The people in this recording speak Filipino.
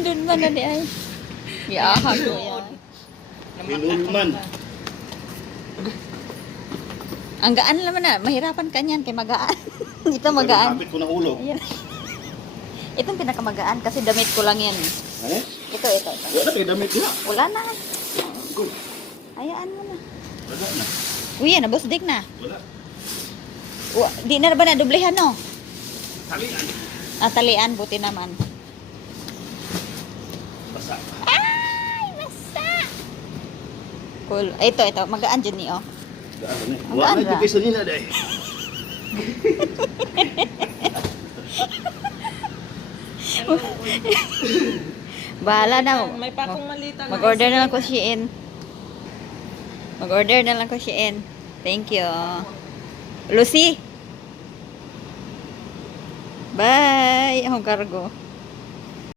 Doon man na di ay. Yaha ko yan. Pinulman. Ang gaan naman na. Mahirapan ka niyan kay magaan. Ito magaan. Kapit ko na ulo. Ayan. Itong pinakamagaan kasi damit ko lang yan. Eh? Ito. Wala kayo damit na. Wala na. Good. Hayaan mo na. Wala na. Uy, yan na. Busdik na. Wala. Di na ba na dublehan, no? Talian. Talian, buti naman. Basa. Ay, basa! Cool. Ito. Magaan dyan ni, oh. Gaano na. Ang Wala gaan na ra. yung nila dahil. Bahala na. May pakong malita na. Mag-order na lang ko Shein. Mag-order na lang ko Shein. Thank you. Lucy. Bye. Akong cargo.